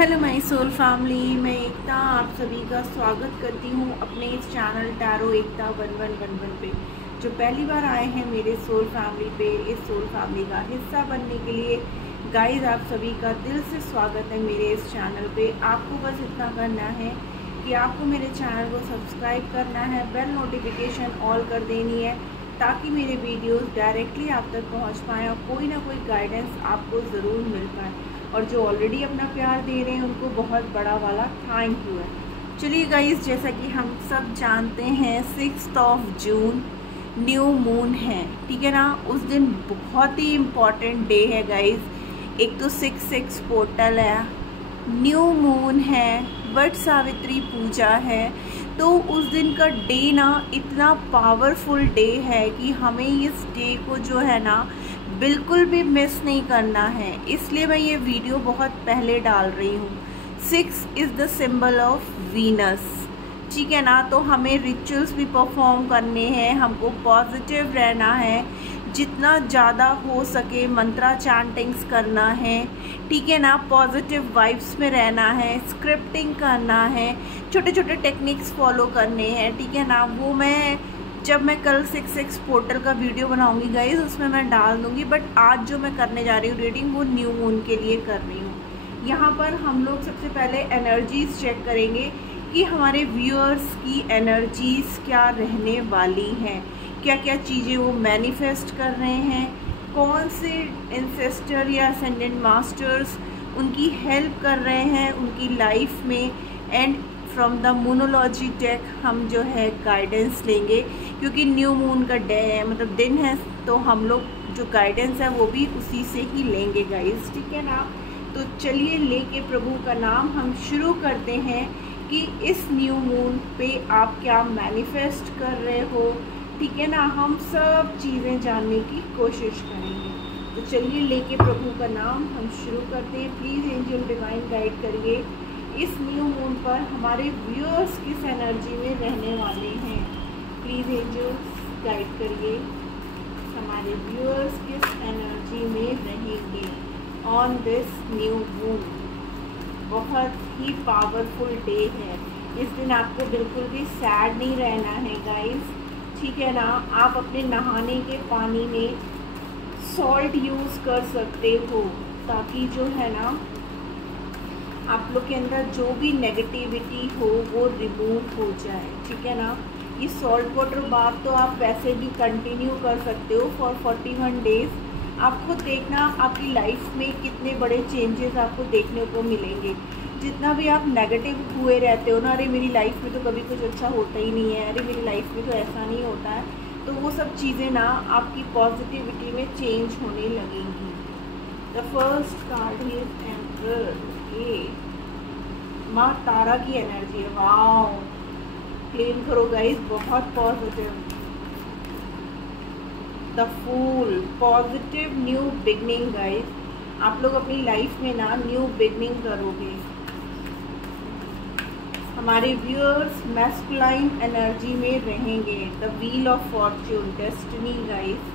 Hello my soul family, मैं एकता आप सभी का स्वागत करती हूँ अपने इस चैनल टैरो एकता 1111 पे। जो पहली बार आए हैं मेरे सोल फैमिली पे, इस सोल फैमिली का हिस्सा बनने के लिए गाइस आप सभी का दिल से स्वागत है मेरे इस चैनल पे। आपको बस इतना करना है कि आपको मेरे चैनल को सब्सक्राइब करना है, बेल नोटिफिकेशन ऑल कर देनी है ताकि मेरे वीडियोस डायरेक्टली आप तक पहुंच पाएँ और कोई ना कोई गाइडेंस आपको ज़रूर मिल पाए। और जो ऑलरेडी अपना प्यार दे रहे हैं उनको बहुत बड़ा वाला थैंक यू है। चलिए गाइस, जैसा कि हम सब जानते हैं 6 जून न्यू मून है, ठीक है ना। उस दिन बहुत ही इम्पॉर्टेंट डे है गाइस। एक तो 6 पोर्टल है, न्यू मून है, वट सावित्री पूजा है। तो उस दिन का डे ना इतना पावरफुल डे है कि हमें इस डे को जो है ना बिल्कुल भी मिस नहीं करना है। इसलिए मैं ये वीडियो बहुत पहले डाल रही हूँ। 6 is the symbol of Venus, ठीक है ना। तो हमें रिचुअल्स भी परफॉर्म करने हैं, हमको पॉजिटिव रहना है, जितना ज़्यादा हो सके मंत्रा चैंटिंग्स करना है, ठीक है ना। पॉजिटिव वाइब्स में रहना है, स्क्रिप्टिंग करना है, छोटे छोटे टेक्निक्स फॉलो करने हैं, ठीक है ना। वो जब मैं कल 6 पोर्टल का वीडियो बनाऊंगी गाइस उसमें मैं डाल दूंगी। बट आज जो मैं करने जा रही हूँ रीडिंग वो न्यू मून के लिए कर रही हूँ। यहाँ पर हम लोग सबसे पहले एनर्जीज चेक करेंगे कि हमारे व्यूअर्स की एनर्जीज क्या रहने वाली हैं, क्या क्या चीज़ें वो मैनिफेस्ट कर रहे हैं, कौन से एंसेस्टर या असेंडेंट मास्टर्स उनकी हेल्प कर रहे हैं उनकी लाइफ में। एंड फ्रॉम द मूनोलॉजी डेक हम जो है गाइडेंस लेंगे, क्योंकि न्यू मून का डे है, मतलब दिन है, तो हम लोग जो गाइडेंस है वो भी उसी से ही लेंगे गाइस, ठीक है ना। तो चलिए लेके प्रभु का नाम हम शुरू करते हैं कि इस न्यू मून पे आप क्या मैनिफेस्ट कर रहे हो, ठीक है ना। हम सब चीज़ें जानने की कोशिश करेंगे। तो चलिए लेके प्रभु का नाम हम शुरू करते हैं। प्लीज़ एंजल डिवाइन गाइड करिए इस न्यू मून पर हमारे व्यूअर्स किस एनर्जी में रहने वाले हैं। प्लीज़ एंजल्स गाइड करिए हमारे व्यूअर्स किस एनर्जी में रहेंगे ऑन दिस न्यू मून। बहुत ही पावरफुल डे है। इस दिन आपको बिल्कुल भी सैड नहीं रहना है गाइस, ठीक है ना। आप अपने नहाने के पानी में सॉल्ट यूज़ कर सकते हो ताकि जो है ना आप लोग के अंदर जो भी नेगेटिविटी हो वो रिमूव हो जाए, ठीक है ना। ये सॉल्ट वाटर बाथ तो आप वैसे भी कंटिन्यू कर सकते हो फॉर 41 डेज। आप खुद देखना आपकी लाइफ में कितने बड़े चेंजेस आपको देखने को मिलेंगे। जितना भी आप नेगेटिव हुए रहते हो ना, अरे मेरी लाइफ में तो कभी कुछ अच्छा होता ही नहीं है, अरे मेरी लाइफ में तो ऐसा नहीं होता है, तो वो सब चीज़ें ना आपकी पॉजिटिविटी में चेंज होने लगेंगी। The first card is emperor. ये माँ तारा की एनर्जी है। वाओ, क्लेम करो गाइस, बहुत positive. The fool, positive new beginning guys. आप लोग अपनी लाइफ में ना न्यू बिगनिंग करोगे। हमारे व्यूअर्स मैस्कुलाइन एनर्जी में रहेंगे। The wheel of Fortune, destiny guys,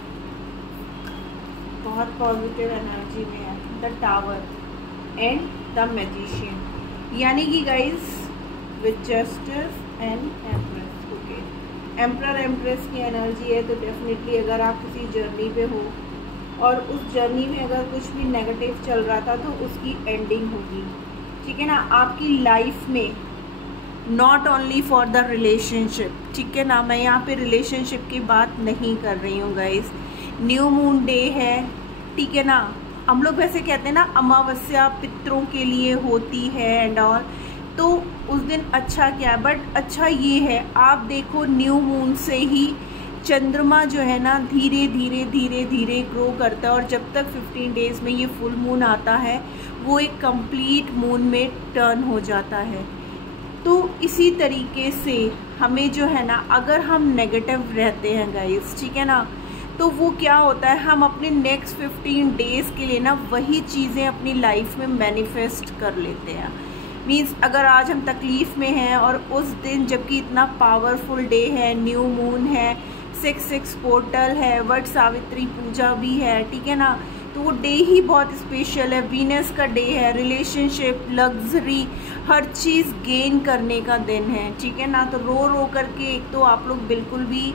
बहुत पॉजिटिव एनर्जी में है। The tower and the magician, यानी कि guys with justice and empress. Okay, emperor empress की एनर्जी है। तो डेफिनेटली अगर आप किसी जर्नी पे हो और उस जर्नी में अगर कुछ भी नेगेटिव चल रहा था तो उसकी एंडिंग होगी, ठीक है ना। आपकी लाइफ में not only for the relationship, ठीक है ना। मैं यहाँ पे रिलेशनशिप की बात नहीं कर रही हूँ गाइस। न्यू मून डे है, ठीक है ना। हम लोग वैसे कहते हैं ना अमावस्या पितरों के लिए होती है एंड ऑल, तो उस दिन अच्छा क्या है, बट अच्छा ये है आप देखो न्यू मून से ही चंद्रमा जो है ना धीरे धीरे धीरे धीरे ग्रो करता है, और जब तक 15 डेज़ में ये फुल मून आता है वो एक कंप्लीट मून में टर्न हो जाता है। तो इसी तरीके से हमें जो है ना अगर हम नेगेटिव रहते हैं गाइस, ठीक है ना, तो वो क्या होता है हम अपने नेक्स्ट 15 डेज़ के लिए ना वही चीज़ें अपनी लाइफ में मैनिफेस्ट कर लेते हैं। मीन्स अगर आज हम तकलीफ़ में हैं और उस दिन जबकि इतना पावरफुल डे है, न्यू मून है, 6 पोर्टल है, वट सावित्री पूजा भी है, ठीक है ना, तो वो डे ही बहुत स्पेशल है, वीनस का डे है, रिलेशनशिप, लग्जरी, हर चीज़ गेन करने का दिन है, ठीक है ना। तो रो रो करके एक तो आप लोग बिल्कुल भी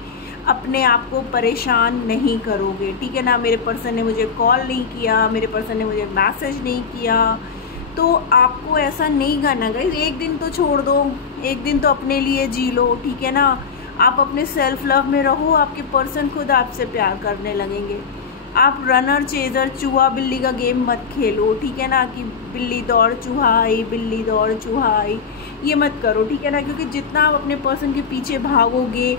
अपने आप को परेशान नहीं करोगे, ठीक है ना। मेरे पर्सन ने मुझे कॉल नहीं किया, मेरे पर्सन ने मुझे मैसेज नहीं किया, तो आपको ऐसा नहीं करना गाइस। एक दिन तो छोड़ दो, एक दिन तो अपने लिए जी लो, ठीक है ना। आप अपने सेल्फ लव में रहो, आपके पर्सन खुद आपसे प्यार करने लगेंगे। आप रनर चेजर चूहा बिल्ली का गेम मत खेलो, ठीक है ना, कि बिल्ली दौड़ चूहा आई, बिल्ली दौड़ चूहा आई, ये मत करो, ठीक है ना। क्योंकि जितना आप अपने पर्सन के पीछे भागोगे,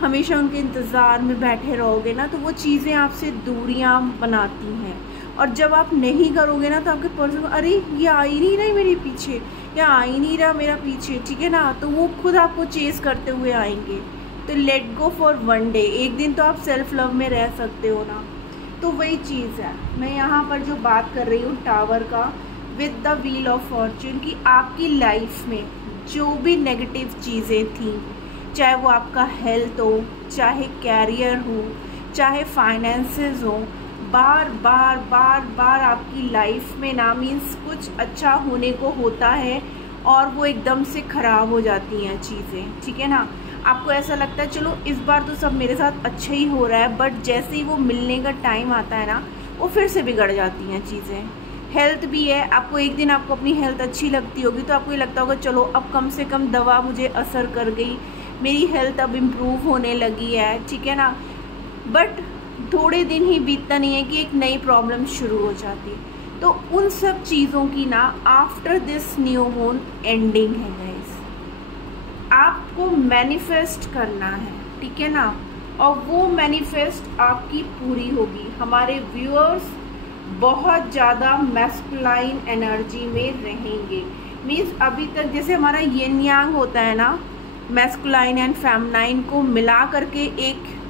हमेशा उनके इंतज़ार में बैठे रहोगे ना, तो वो चीज़ें आपसे दूरियां बनाती हैं। और जब आप नहीं करोगे ना, तो आपके पर्सन, अरे ये आ ही नहीं रही मेरे पीछे, या आ ही नहीं रहा मेरा पीछे, ठीक है ना, तो वो खुद आपको चेस करते हुए आएंगे। तो let go for one day, एक दिन तो आप सेल्फ लव में रह सकते हो ना। तो वही चीज़ है, मैं यहाँ पर जो बात कर रही हूँ टावर का with the wheel of Fortune, कि आपकी लाइफ में जो भी नेगेटिव चीज़ें थी, चाहे वो आपका हेल्थ हो, चाहे कैरियर हो, चाहे फाइनेंसेस हो, बार बार बार बार आपकी लाइफ में ना मीन्स कुछ अच्छा होने को होता है और वो एकदम से ख़राब हो जाती हैं चीज़ें, ठीक है ना। आपको ऐसा लगता है चलो इस बार तो सब मेरे साथ अच्छा ही हो रहा है, बट जैसे ही वो मिलने का टाइम आता है ना, वो फिर से बिगड़ जाती हैं चीज़ें। हेल्थ भी है, आपको एक दिन आपको अपनी हेल्थ अच्छी लगती होगी तो आपको ये लगता होगा चलो अब कम से कम दवा मुझे असर कर गई, मेरी हेल्थ अब इम्प्रूव होने लगी है, ठीक है ना। बट थोड़े दिन ही बीतता नहीं है कि एक नई प्रॉब्लम शुरू हो जाती है। तो उन सब चीज़ों की ना after this new moon ending है गाइस। आपको मैनिफेस्ट करना है, ठीक है ना, और वो मैनिफेस्ट आपकी पूरी होगी। हमारे व्यूअर्स बहुत ज़्यादा मैस्कुलाइन एनर्जी में रहेंगे, मीन्स अभी तक जैसे हमारा यिन यांग होता है ना, मैस्कुलाइन एंड फेमिनाइन को मिला करके एक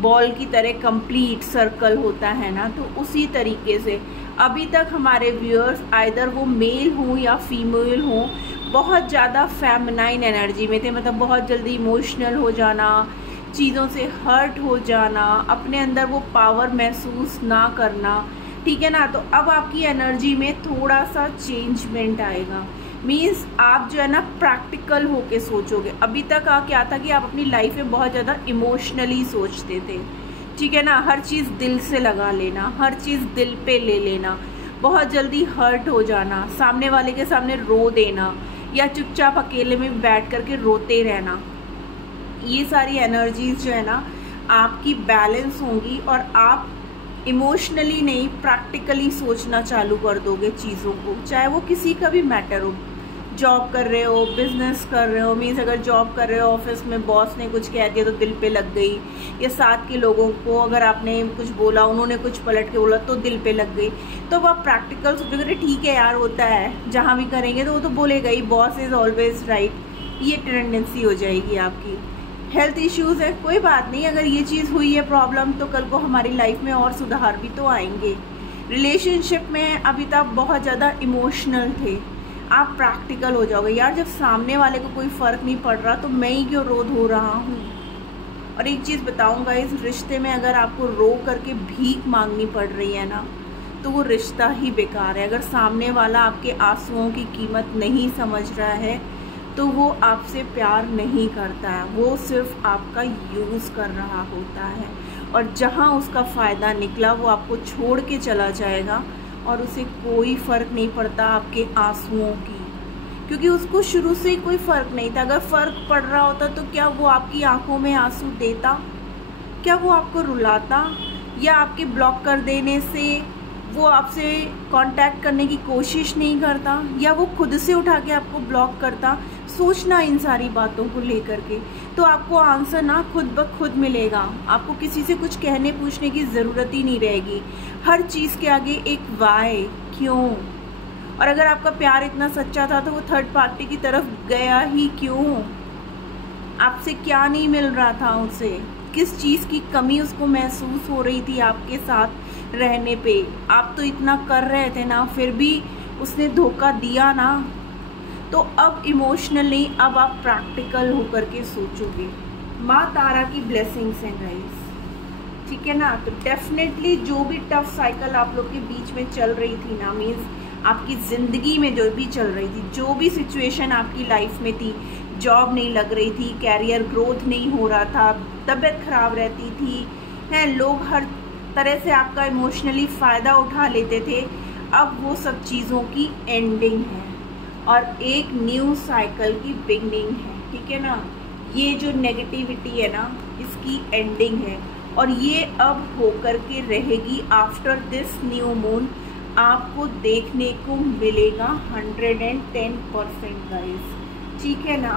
बॉल की तरह कंप्लीट सर्कल होता है ना, तो उसी तरीके से अभी तक हमारे व्यूअर्स आइदर वो मेल हों या फीमेल हों, बहुत ज़्यादा फेमिनाइन एनर्जी में थे, मतलब बहुत जल्दी इमोशनल हो जाना, चीज़ों से हर्ट हो जाना, अपने अंदर वो पावर महसूस ना करना, ठीक है ना। तो अब आपकी एनर्जी में थोड़ा सा चेंजमेंट आएगा, मीन्स आप जो है ना प्रैक्टिकल होके सोचोगे। अभी तक क्या था कि आप अपनी लाइफ में बहुत ज़्यादा इमोशनली सोचते थे, ठीक है ना, हर चीज़ दिल से लगा लेना, हर चीज़ दिल पे ले लेना, बहुत जल्दी हर्ट हो जाना, सामने वाले के सामने रो देना या चुपचाप अकेले में बैठ करके रोते रहना। ये सारी एनर्जीज जो है ना आपकी बैलेंस होंगी और आप इमोशनली नहीं प्रैक्टिकली सोचना चालू कर दोगे चीज़ों को, चाहे वो किसी का भी मैटर हो। जॉब कर रहे हो, बिजनेस कर रहे हो, मीन्स अगर जॉब कर रहे हो, ऑफिस में बॉस ने कुछ कह दिया तो दिल पे लग गई, या साथ के लोगों को अगर आपने कुछ बोला, उन्होंने कुछ पलट के बोला तो दिल पे लग गई, तो अब आप प्रैक्टिकल सोचोगे ठीक है यार होता है, जहाँ भी करेंगे तो वो तो बोलेगा ही, बॉस इज़ ऑलवेज राइट, ये टेंडेंसी हो जाएगी आपकी। हेल्थ इश्यूज़ है, कोई बात नहीं, अगर ये चीज़ हुई है प्रॉब्लम तो कल को हमारी लाइफ में और सुधार भी तो आएंगे। रिलेशनशिप में अभी तक बहुत ज़्यादा इमोशनल थे, आप प्रैक्टिकल हो जाओगे, यार जब सामने वाले को कोई फ़र्क नहीं पड़ रहा तो मैं ही क्यों रो धो रहा हूँ। और एक चीज़ बताऊँगा, इस रिश्ते में अगर आपको रो करके भीख मांगनी पड़ रही है ना, तो वो रिश्ता ही बेकार है। अगर सामने वाला आपके आंसुओं की कीमत नहीं समझ रहा है तो वो आपसे प्यार नहीं करता है, वो सिर्फ आपका यूज़ कर रहा होता है, और जहाँ उसका फ़ायदा निकला वो आपको छोड़ के चला जाएगा और उसे कोई फ़र्क नहीं पड़ता आपके आंसुओं की, क्योंकि उसको शुरू से ही कोई फ़र्क नहीं था। अगर फ़र्क पड़ रहा होता तो क्या वो आपकी आंखों में आंसू देता, क्या वो आपको रुलाता, या आपके ब्लॉक कर देने से वो आपसे कांटेक्ट करने की कोशिश नहीं करता, या वो खुद से उठा के आपको ब्लॉक करता। सोचना इन सारी बातों को लेकर के, तो आपको आंसर ना खुद ब खुद मिलेगा, आपको किसी से कुछ कहने पूछने की ज़रूरत ही नहीं रहेगी। हर चीज़ के आगे एक वाई, क्यों, और अगर आपका प्यार इतना सच्चा था तो वो थर्ड पार्टी की तरफ गया ही क्यों, आपसे क्या नहीं मिल रहा था उसे, किस चीज़ की कमी उसको महसूस हो रही थी आपके साथ रहने पे, आप तो इतना कर रहे थे ना, फिर भी उसने धोखा दिया ना। तो अब इमोशनल नहीं, अब आप प्रैक्टिकल होकर के सोचोगे। माँ तारा की ब्लेसिंग्स हैं गाइस, ठीक है ना। तो डेफिनेटली जो भी टफ साइकिल आप लोग के बीच में चल रही थी ना, मीन्स आपकी ज़िंदगी में जो भी चल रही थी, जो भी सिचुएशन आपकी लाइफ में थी, जॉब नहीं लग रही थी, कैरियर ग्रोथ नहीं हो रहा था, तबीयत खराब रहती थी, हैं लोग हर तरह से आपका इमोशनली फ़ायदा उठा लेते थे, अब वो सब चीज़ों की एंडिंग है और एक न्यू साइकिल की बिगनिंग है, ठीक है ना। ये जो नेगेटिविटी है ना, इसकी एंडिंग है और ये अब होकर के रहेगी आफ्टर दिस न्यू मून। आपको देखने को मिलेगा 110% गाइस, ठीक है ना।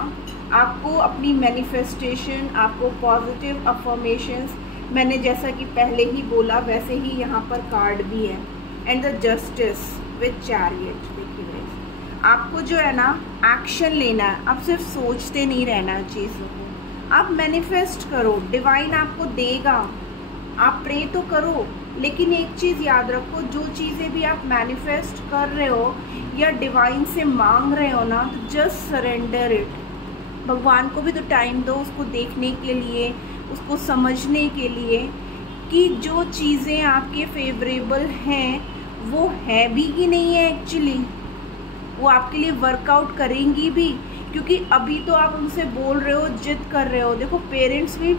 आपको अपनी मैनिफेस्टेशन, आपको पॉजिटिव अफर्मेशंस, मैंने जैसा कि पहले ही बोला वैसे ही यहाँ पर कार्ड भी है, and the justice with chariot. देखिए गाइस, आपको जो है ना एक्शन लेना है, आप सिर्फ सोचते नहीं रहना चीज़ों को, आप मैनिफेस्ट करो, डिवाइन आपको देगा। आप प्रे तो करो, लेकिन एक चीज़ याद रखो, जो चीज़ें भी आप मैनिफेस्ट कर रहे हो या डिवाइन से मांग रहे हो ना, तो जस्ट सरेंडर इट। भगवान को भी तो टाइम दो उसको देखने के लिए, उसको समझने के लिए कि जो चीज़ें आपके फेवरेबल हैं वो है भी कि नहीं है, एक्चुअली वो आपके लिए वर्कआउट करेंगी भी। क्योंकि अभी तो आप उनसे बोल रहे हो, जिद कर रहे हो। देखो पेरेंट्स भी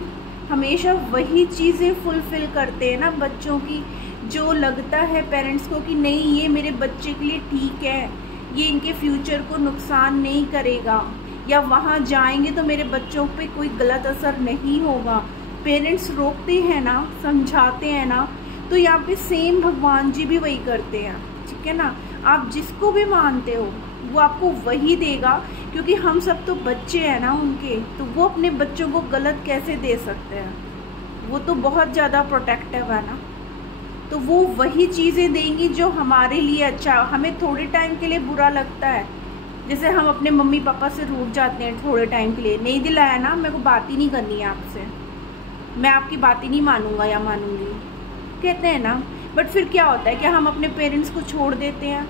हमेशा वही चीज़ें फुलफ़िल करते हैं ना बच्चों की, जो लगता है पेरेंट्स को कि नहीं ये मेरे बच्चे के लिए ठीक है, ये इनके फ्यूचर को नुकसान नहीं करेगा, या वहाँ जाएंगे तो मेरे बच्चों पे कोई गलत असर नहीं होगा। पेरेंट्स रोकते हैं ना, समझाते हैं ना, तो यहाँ पे सेम भगवान जी भी वही करते हैं, ठीक है ना। आप जिसको भी मानते हो वो आपको वही देगा, क्योंकि हम सब तो बच्चे हैं ना उनके, तो वो अपने बच्चों को गलत कैसे दे सकते हैं, वो तो बहुत ज़्यादा प्रोटेक्टिव है ना। तो वो वही चीज़ें देंगी जो हमारे लिए अच्छा। हमें थोड़े टाइम के लिए बुरा लगता है, जैसे हम अपने मम्मी पापा से रूठ जाते हैं थोड़े टाइम के लिए, नहीं दिलाया ना, मेरे को बात ही नहीं करनी है आपसे, मैं आपकी बात ही नहीं मानूंगा या मानूंगी, कहते हैं ना। बट फिर क्या होता है कि हम अपने पेरेंट्स को छोड़ देते हैं,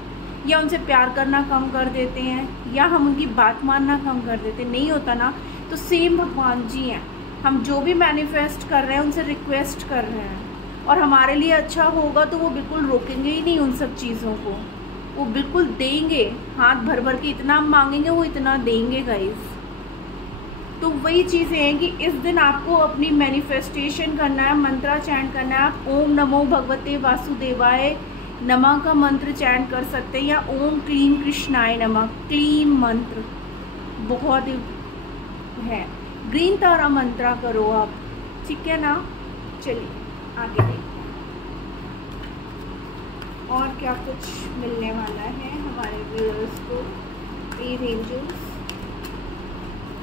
या उनसे प्यार करना कम कर देते हैं, या हम उनकी बात मानना कम कर देते हैं, नहीं होता ना। तो सेम भगवान जी हैं, हम जो भी मैनिफेस्ट कर रहे हैं उनसे रिक्वेस्ट कर रहे हैं, और हमारे लिए अच्छा होगा तो वो बिल्कुल रोकेंगे ही नहीं उन सब चीज़ों को, वो बिल्कुल देंगे, हाथ भर भर के इतना मांगेंगे वो इतना देंगे गाइस। तो वही चीज़ें हैं कि इस दिन आपको अपनी मैनिफेस्टेशन करना है, मंत्रा चैंट करना है। आप ओम नमो भगवते वासुदेवाय नमः का मंत्र चैंट कर सकते हैं, या ओम क्लीम कृष्णाय नमः, क्लीम मंत्र बहुत ही है। ग्रीन तारा मंत्रा करो आप, ठीक है ना। चलिए आगे देखते हैं और क्या कुछ मिलने वाला है हमारे व्यूअर्स को। प्लीज एंजल्स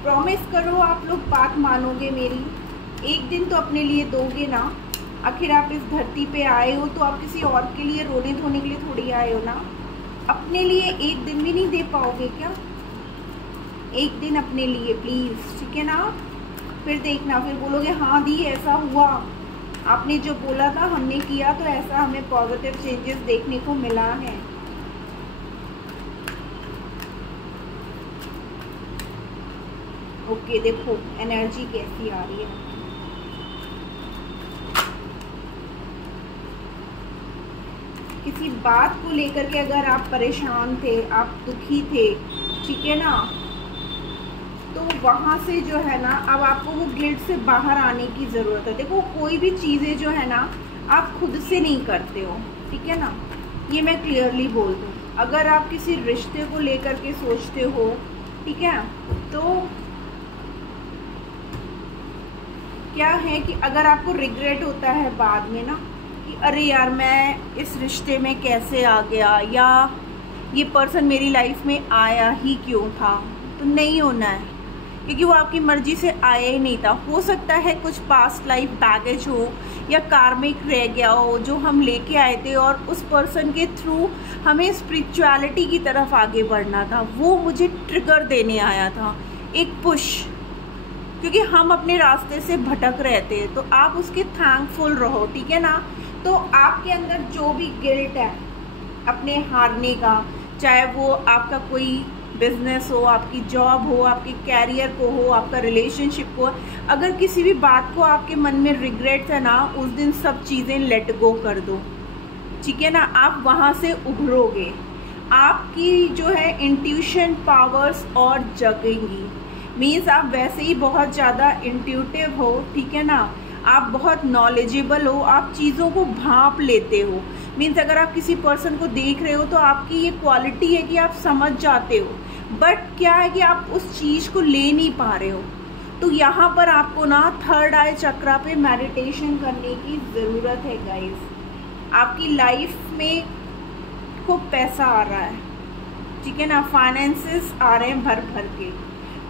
प्रॉमिस करो, आप लोग बात मानोगे मेरी, एक दिन तो अपने लिए दोगे ना। आखिर आप इस धरती पे आए हो तो आप किसी और के लिए रोने धोने के लिए थोड़ी आए हो ना, अपने लिए एक दिन भी नहीं दे पाओगे क्या? एक दिन अपने लिए प्लीज़, ठीक है ना। फिर देखना, फिर बोलोगे हाँ दी ऐसा हुआ, आपने जो बोला था हमने किया, तो ऐसा हमें पॉजिटिव चेंजेस देखने को मिला है। ओके देखो एनर्जी कैसी आ रही है। किसी बात को लेकर के अगर आप परेशान थे, आप दुखी थे, ठीक है ना, तो वहाँ से जो है ना अब आपको वो गिल्ट से बाहर आने की ज़रूरत है। देखो कोई भी चीज़ें जो है ना आप खुद से नहीं करते हो, ठीक है ना, ये मैं क्लियरली बोल दूँ। अगर आप किसी रिश्ते को लेकर के सोचते हो, ठीक है, तो क्या है कि अगर आपको रिग्रेट होता है बाद में ना कि अरे यार मैं इस रिश्ते में कैसे आ गया, या ये पर्सन मेरी लाइफ में आया ही क्यों था, तो नहीं होना है, क्योंकि वो आपकी मर्जी से आया ही नहीं था। हो सकता है कुछ पास्ट लाइफ बैगेज हो या कार्मिक रह गया हो जो हम लेके आए थे, और उस पर्सन के थ्रू हमें स्पिरिचुअलिटी की तरफ आगे बढ़ना था, वो मुझे ट्रिगर देने आया था, एक पुश, क्योंकि हम अपने रास्ते से भटक रहे थे। तो आप उसके थैंकफुल रहो, ठीक है ना। तो आपके अंदर जो भी गिल्ट है अपने हारने का, चाहे वो आपका कोई बिजनेस हो, आपकी जॉब हो, आपके कैरियर को हो, आपका रिलेशनशिप को, अगर किसी भी बात को आपके मन में रिग्रेट है ना, उस दिन सब चीज़ें लेट गो कर दो, ठीक है ना। आप वहाँ से उभरोगे, आपकी जो है इंट्यूशन पावर्स और जगेंगी। मीन्स आप वैसे ही बहुत ज़्यादा इंट्यूटिव हो, ठीक है ना, आप बहुत नॉलेजेबल हो, आप चीज़ों को भांप लेते हो। मीन्स अगर आप किसी पर्सन को देख रहे हो तो आपकी ये क्वालिटी है कि आप समझ जाते हो, बट क्या है कि आप उस चीज़ को ले नहीं पा रहे हो। तो यहाँ पर आपको ना थर्ड आई चक्रा पे मेडिटेशन करने की ज़रूरत है गाइस। आपकी लाइफ में खूब पैसा आ रहा है, ठीक है ना, फाइनेंसेस आ रहे हैं भर भर के।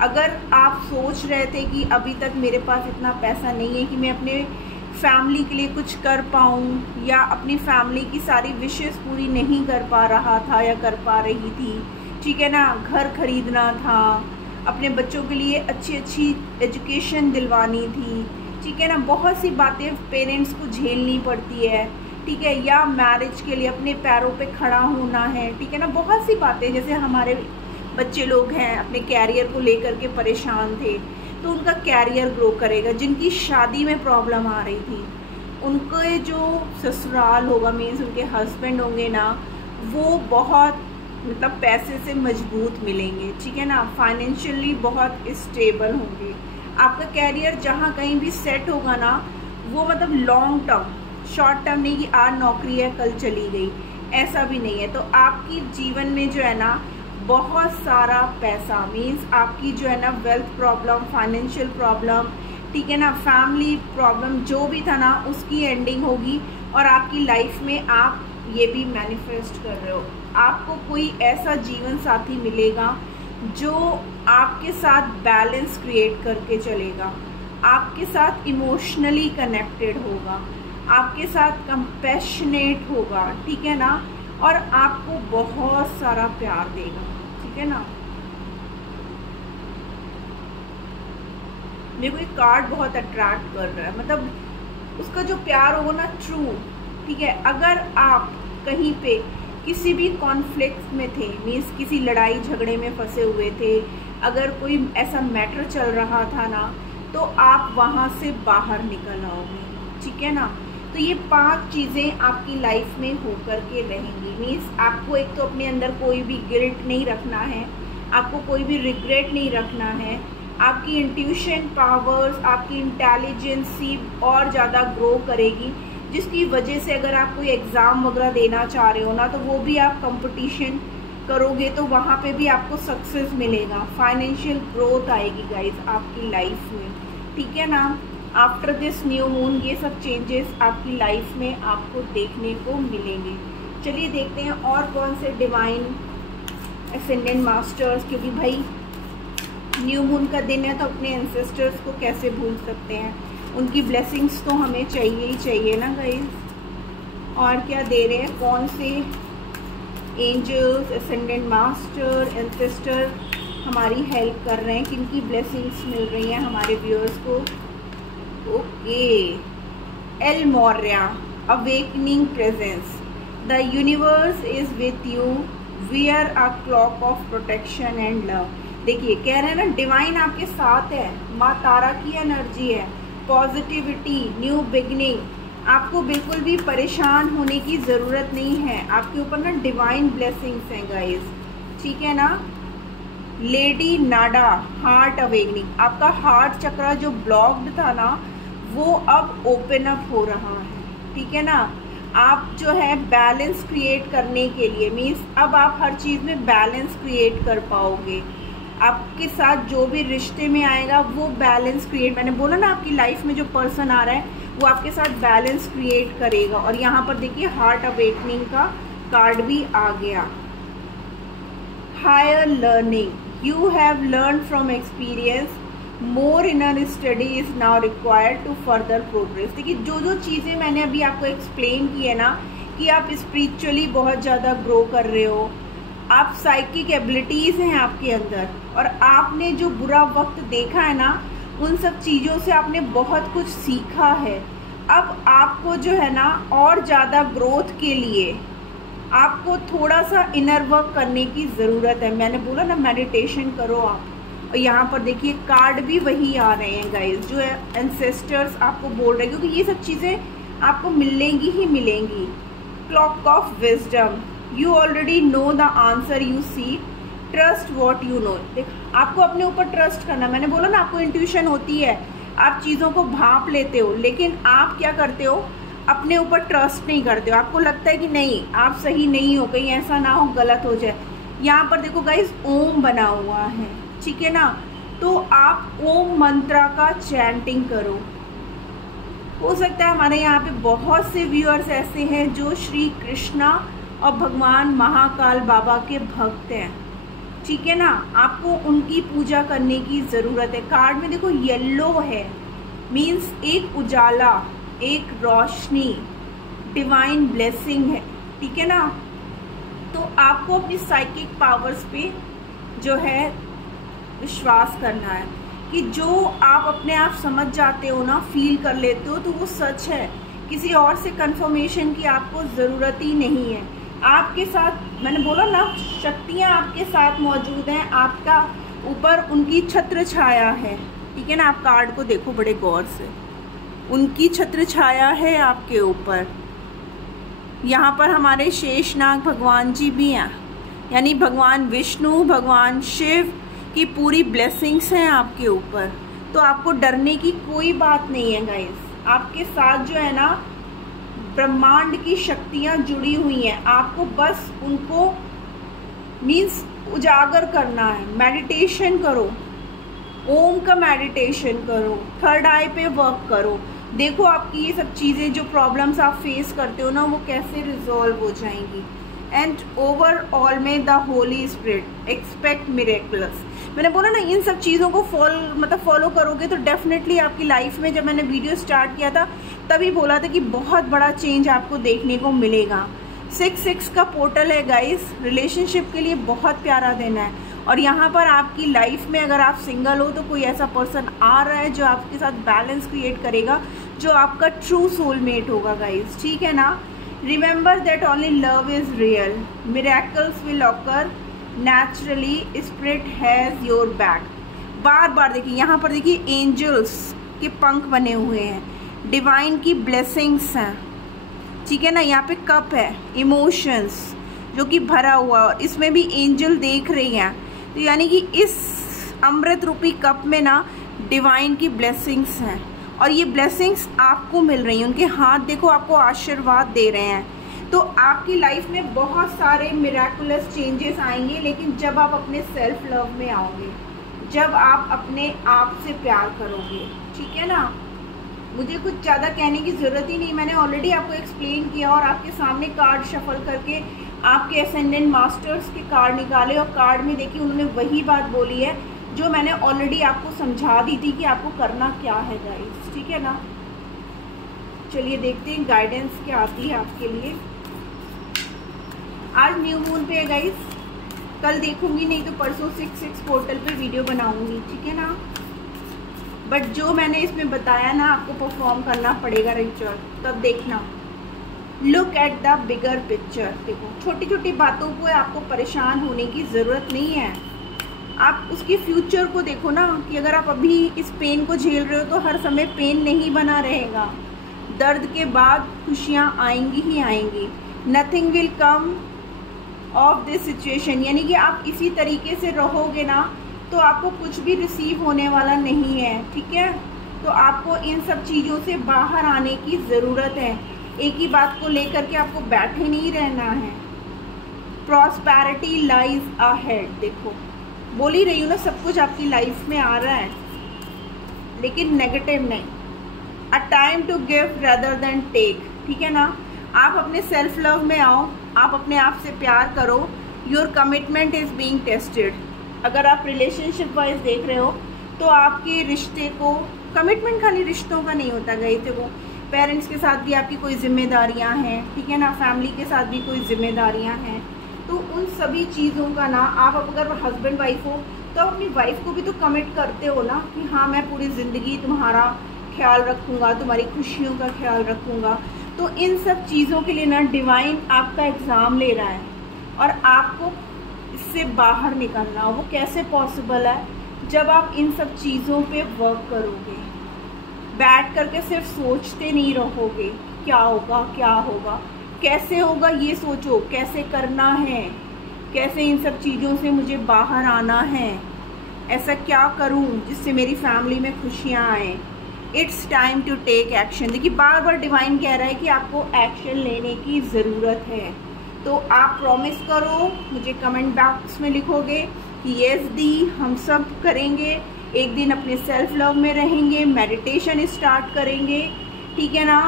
अगर आप सोच रहे थे कि अभी तक मेरे पास इतना पैसा नहीं है कि मैं अपने फैमिली के लिए कुछ कर पाऊँ, या अपनी फैमिली की सारी विशेस पूरी नहीं कर पा रहा था या कर पा रही थी, ठीक है ना, घर खरीदना था, अपने बच्चों के लिए अच्छी अच्छी एजुकेशन दिलवानी थी, ठीक है ना, बहुत सी बातें पेरेंट्स को झेलनी पड़ती है, ठीक है, या मैरिज के लिए अपने पैरों पे खड़ा होना है, ठीक है ना, बहुत सी बातें। जैसे हमारे बच्चे लोग हैं अपने कैरियर को लेकर के परेशान थे, तो उनका कैरियर ग्रो करेगा। जिनकी शादी में प्रॉब्लम आ रही थी, उनके जो ससुराल होगा, मीन्स उनके हस्बैंड होंगे ना, वो बहुत मतलब पैसे से मजबूत मिलेंगे, ठीक है ना, फाइनेंशियली बहुत स्टेबल होंगे। आपका कैरियर जहाँ कहीं भी सेट होगा ना, वो मतलब लॉन्ग टर्म, शॉर्ट टर्म नहीं कि आज नौकरी है कल चली गई, ऐसा भी नहीं है। तो आपकी जीवन में जो है ना बहुत सारा पैसा, मीन्स आपकी जो है ना वेल्थ प्रॉब्लम, फाइनेंशियल प्रॉब्लम, ठीक है ना, फैमिली प्रॉब्लम जो भी था ना, उसकी एंडिंग होगी। और आपकी लाइफ में आप ये भी मैनिफेस्ट कर रहे हो, आपको कोई ऐसा जीवन साथी मिलेगा जो आपके साथ बैलेंस क्रिएट करके चलेगा, आपके साथ इमोशनली कनेक्टेड होगा, आपके साथ कंपैशनेट होगा, ठीक है ना, और आपको बहुत सारा प्यार देगा, ठीक है ना। मेरे को ये कार्ड बहुत अट्रैक्ट कर रहा है, मतलब उसका जो प्यार होगा ना ट्रू, ठीक है। अगर आप कहीं पे किसी भी कॉन्फ्लिक्ट में थे, मीन्स किसी लड़ाई झगड़े में फंसे हुए थे, अगर कोई ऐसा मैटर चल रहा था ना, तो आप वहाँ से बाहर निकल आओगे, ठीक है ना। तो ये 5 चीज़ें आपकी लाइफ में होकर के रहेंगी। मीन्स आपको एक तो अपने अंदर कोई भी गिल्ट नहीं रखना है, आपको कोई भी रिग्रेट नहीं रखना है, आपकी इंट्यूशन पावर्स, आपकी इंटेलिजेंसी और ज़्यादा ग्रो करेगी, जिसकी वजह से अगर आप कोई एग्ज़ाम वगैरह देना चाह रहे हो ना, तो वो भी आप कंपटीशन करोगे तो वहाँ पे भी आपको सक्सेस मिलेगा, फाइनेंशियल ग्रोथ आएगी गाइस आपकी लाइफ में, ठीक है ना। आफ्टर दिस न्यू मून ये सब चेंजेस आपकी लाइफ में आपको देखने को मिलेंगे। चलिए देखते हैं और कौन से डिवाइन एसेंडेंट मास्टर्स, क्योंकि भाई न्यू मून का दिन है तो अपने एंसेस्टर्स को कैसे भूल सकते हैं, उनकी ब्लेसिंग्स तो हमें चाहिए ही चाहिए ना गाइस। और क्या दे रहे हैं, कौन से एंजल्स, एसेंडेंट मास्टर, एंसेस्टर हमारी हेल्प कर रहे हैं, किनकी ब्लेसिंग्स मिल रही हैं हमारे व्यूअर्स को। Okay, L Maurya, awakening presence, the universe is with you, wear a clock of protection and love. देखिए कह रहे हैं ना, डिवाइन आपके साथ है, माँ तारा की एनर्जी है, पॉजिटिविटी, न्यू बिगनिंग। आपको बिल्कुल भी परेशान होने की ज़रूरत नहीं है, आपके ऊपर ना डिवाइन ब्लेसिंग्स हैं गाइस, ठीक है ना। लेडी नाडा, हार्ट अवेकनिंग, आपका हार्ट चक्रा जो ब्लॉक्ड था ना, वो अब ओपन अप हो रहा है, ठीक है ना। आप जो है बैलेंस क्रिएट करने के लिए, मीन्स अब आप हर चीज़ में बैलेंस क्रिएट कर पाओगे। आपके साथ जो भी रिश्ते में आएगा वो बैलेंस क्रिएट, मैंने बोला ना आपकी लाइफ में जो पर्सन आ रहा है वो आपके साथ बैलेंस क्रिएट करेगा। और यहाँ पर देखिए हार्ट अवेकनिंग का कार्ड भी आ गया। Higher learning, you have learned from experience, more inner study is now required to further progress। देखिए जो जो चीज़ें मैंने अभी आपको एक्सप्लेन की है ना, कि आप स्पिरिचुअली बहुत ज़्यादा ग्रो कर रहे हो, आप साइकिक एबिलिटीज़ हैं आपके अंदर, और आपने जो बुरा वक्त देखा है ना, उन सब चीज़ों से आपने बहुत कुछ सीखा है। अब आपको जो है ना और ज़्यादा ग्रोथ के लिए आपको थोड़ा सा इनर वर्क करने की ज़रूरत है। मैंने बोला ना मेडिटेशन करो आप। और यहाँ पर देखिए कार्ड भी वही आ रहे हैं गाइस, जो है एंसेस्टर्स आपको बोल रहे हैं, क्योंकि ये सब चीज़ें आपको मिलेंगी ही मिलेंगी। Clock of wisdom, you already know the answer you see, trust what you know. देख आपको अपने ऊपर ट्रस्ट करना। मैंने बोला ना आपको इंट्यूशन होती है, आप चीज़ों को भांप लेते हो, लेकिन आप क्या करते हो, अपने ऊपर ट्रस्ट नहीं करते हो। आपको लगता है कि नहीं आप सही नहीं हो, कहीं ऐसा ना हो गलत हो जाए। यहाँ पर देखो गाइस ओम बना हुआ है, ठीक है ना, तो आप ओम मंत्रा का चैंटिंग करो। हो सकता है हमारे यहाँ पे बहुत से व्यूअर्स ऐसे हैं जो श्री कृष्णा और भगवान महाकाल बाबा के भक्त हैं, ठीक है ना, आपको उनकी पूजा करने की ज़रूरत है। कार्ड में देखो येलो है, मीन्स एक उजाला, एक रोशनी, डिवाइन ब्लेसिंग है, ठीक है ना। तो आपको अपनी साइकिक पावर्स पे जो है विश्वास करना है कि जो आप अपने आप समझ जाते हो ना, फील कर लेते हो, तो वो सच है। किसी और से कंफर्मेशन की आपको ज़रूरत ही नहीं है। आपके साथ मैंने बोला ना शक्तियाँ आपके साथ मौजूद हैं, आपका ऊपर उनकी छत्र छाया है, ठीक है ना। आप कार्ड को देखो बड़े गौर से, उनकी छत्र छाया है आपके ऊपर। यहाँ पर हमारे शेषनाग भगवान जी भी हैं, यानी भगवान विष्णु, भगवान शिव की पूरी ब्लेसिंग्स हैं आपके ऊपर। तो आपको डरने की कोई बात नहीं है गाइस। आपके साथ जो है ना ब्रह्मांड की शक्तियाँ जुड़ी हुई हैं, आपको बस उनको मीन्स उजागर करना है। मेडिटेशन करो, ओम का मेडिटेशन करो, थर्ड आई पे वर्क करो। देखो आपकी ये सब चीज़ें जो प्रॉब्लम्स आप फेस करते हो ना, वो कैसे रिजॉल्व हो जाएंगी। एंड ओवरऑल में the Holi spirit expect miracles. मैंने बोला ना इन सब चीज़ों को फॉलो करोगे तो डेफिनेटली आपकी लाइफ में, जब मैंने वीडियो स्टार्ट किया था तभी बोला था कि बहुत बड़ा चेंज आपको देखने को मिलेगा। 6-6 का पोर्टल है गाइस, रिलेशनशिप के लिए बहुत प्यारा दिन है। और यहाँ पर आपकी लाइफ में अगर आप सिंगल हो तो कोई ऐसा पर्सन आ रहा है जो आपके साथ बैलेंस क्रिएट करेगा, जो आपका ट्रू सोलमेट होगा गाइस, ठीक है ना। Remember that only love is real, miracles will occur naturally, spirit has your back. बार बार देखिए यहाँ पर देखिए एंजल्स के पंख बने हुए हैं, डिवाइन की ब्लेसिंग्स हैं, ठीक है ना। यहाँ पे कप है, इमोशंस जो कि भरा हुआ, और इसमें भी एंजल देख रही हैं। तो यानी कि इस अमृत रूपी कप में ना डिवाइन की ब्लेसिंग्स हैं, और ये ब्लेसिंग्स आपको मिल रही हैं। उनके हाथ देखो आपको आशीर्वाद दे रहे हैं। तो आपकी लाइफ में बहुत सारे मिरेकुलस चेंजेस आएंगे, लेकिन जब आप अपने सेल्फ लव में आओगे, जब आप अपने आप से प्यार करोगे, ठीक है ना। मुझे कुछ ज़्यादा कहने की ज़रूरत ही नहीं, मैंने ऑलरेडी आपको एक्सप्लेन किया और आपके सामने कार्ड शफल करके आपके असेंडेंट मास्टर्स के कार्ड निकाले, और कार्ड में देखिए उन्होंने वही बात बोली है जो मैंने ऑलरेडी आपको समझा दी थी कि आपको करना क्या है गाइस, ठीक है ना। चलिए देखते हैं गाइडेंस क्या आती है आपके लिए। आज न्यू मून पे है गाइस, कल देखूंगी, नहीं तो परसों 6-6 पोर्टल पे वीडियो बनाऊंगी, ठीक है ना। बट जो मैंने इसमें बताया ना आपको परफॉर्म करना पड़ेगा रिचुअल, तब देखना। Look at the bigger picture. देखो छोटी छोटी बातों को आपको परेशान होने की ज़रूरत नहीं है, आप उसके फ्यूचर को देखो ना, कि अगर आप अभी इस पेन को झेल रहे हो तो हर समय पेन नहीं बना रहेगा। दर्द के बाद खुशियाँ आएंगी ही आएंगी। Nothing will come of this situation, यानी कि आप इसी तरीके से रहोगे ना तो आपको कुछ भी रिसीव होने वाला नहीं है, ठीक है। तो आपको इन सब चीज़ों से बाहर आने की ज़रूरत है। एक ही बात को लेकर के आपको बैठे नहीं रहना है। प्रॉस्पेरिटी लाइज अहेड, देखो बोल ही रही हूँ ना, सब कुछ आपकी लाइफ में आ रहा है, लेकिन नेगेटिव नहीं। A time to give rather than take, ठीक है ना। आप अपने सेल्फ लव में आओ, आप अपने आप से प्यार करो। Your commitment is being tested. अगर आप रिलेशनशिप वाइज देख रहे हो तो आपके रिश्ते को, कमिटमेंट खाली रिश्तों का नहीं होता गई, देखो पेरेंट्स के साथ भी आपकी कोई जिम्मेदारियां हैं, ठीक है ना, फैमिली के साथ भी कोई जिम्मेदारियां हैं। तो उन सभी चीज़ों का ना, आप अगर हस्बैंड वाइफ हो तो आप अपनी वाइफ को भी तो कमिट करते हो ना कि हाँ मैं पूरी ज़िंदगी तुम्हारा ख्याल रखूँगा, तुम्हारी खुशियों का ख्याल रखूँगा। तो इन सब चीज़ों के लिए ना डिवाइन आपका एग्ज़ाम ले रहा है और आपको इससे बाहर निकलना। वो कैसे पॉसिबल है? जब आप इन सब चीज़ों पे वर्क करोगे, बैठ करके सिर्फ सोचते नहीं रहोगे क्या होगा क्या होगा, कैसे होगा ये सोचो, कैसे करना है, कैसे इन सब चीज़ों से मुझे बाहर आना है, ऐसा क्या करूं जिससे मेरी फैमिली में खुशियां आए। It's time to take action. देखिए बार बार डिवाइन कह रहा है कि आपको एक्शन लेने की ज़रूरत है। तो आप प्रॉमिस करो, मुझे कमेंट बॉक्स में लिखोगे कि यस दी, हम सब करेंगे, एक दिन अपने सेल्फ लव में रहेंगे, मेडिटेशन स्टार्ट करेंगे, ठीक है ना,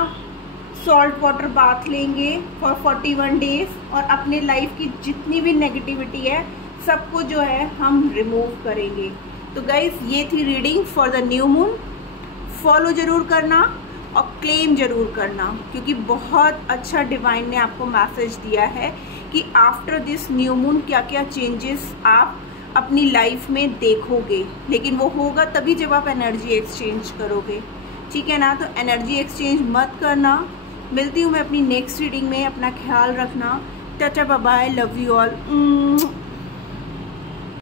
सॉल्ट वाटर बाथ लेंगे फॉर 41 डेज और अपने लाइफ की जितनी भी नेगेटिविटी है सबको जो है हम रिमूव करेंगे। तो गाइज ये थी reading for the new moon. Follow ज़रूर करना और क्लेम ज़रूर करना, क्योंकि बहुत अच्छा डिवाइन ने आपको मैसेज दिया है कि आफ्टर दिस न्यू मून क्या क्या चेंजेस आप अपनी लाइफ में देखोगे। लेकिन वो होगा तभी जब आप एनर्जी एक्सचेंज करोगे, ठीक है ना। तो एनर्जी एक्सचेंज मत करना। मिलती हूँ मैं अपनी नेक्स्ट रीडिंग में। अपना ख्याल रखना। Tata bye bye, love you all.